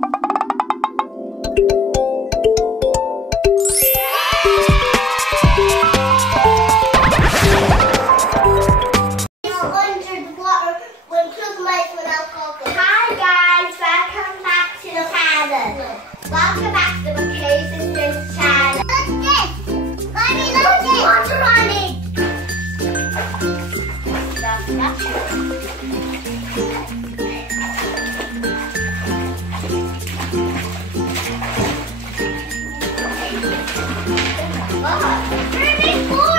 Hi guys, welcome back to the channel. Welcome back to the McCabe sisters channel. Look this! Mommy, look this! Water on it! That's not true. Turning for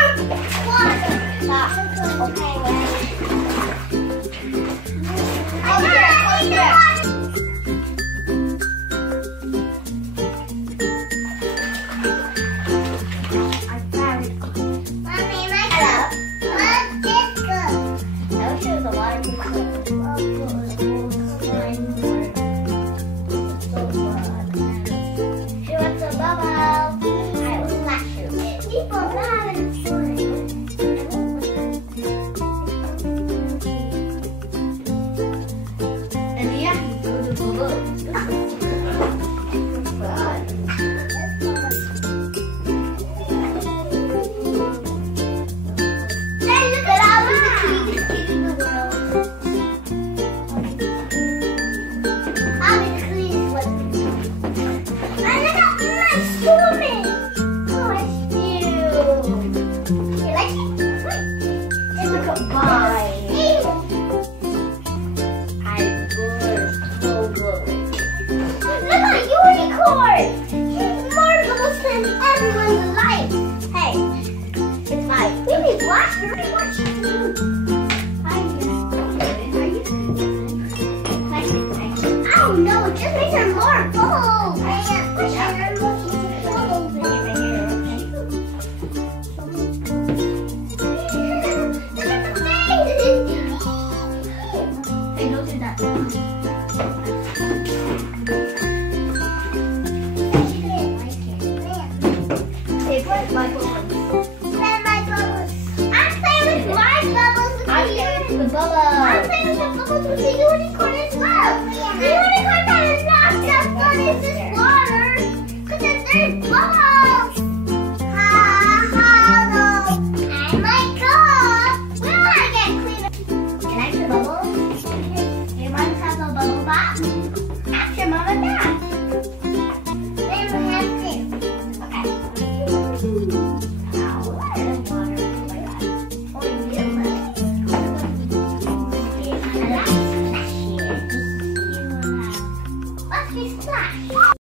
water. Okay, ready? Oh no, it just makes her more bold. Push her. Hey, don't do that. She didn't like it. Hey, where's my bubbles? Where's my bubbles? I'm playing with my bubbles. I'm playing with the bubbles. I'm playing with the bubbles with the unicorn as well. The unicorn that is not as fun as this water. Because there's bubbles. Hello. And my cup. We want to get cleaner. Can I put bubbles? Anyone have a bubble box? Ask your mom and dad. They will have this. Okay. Splash.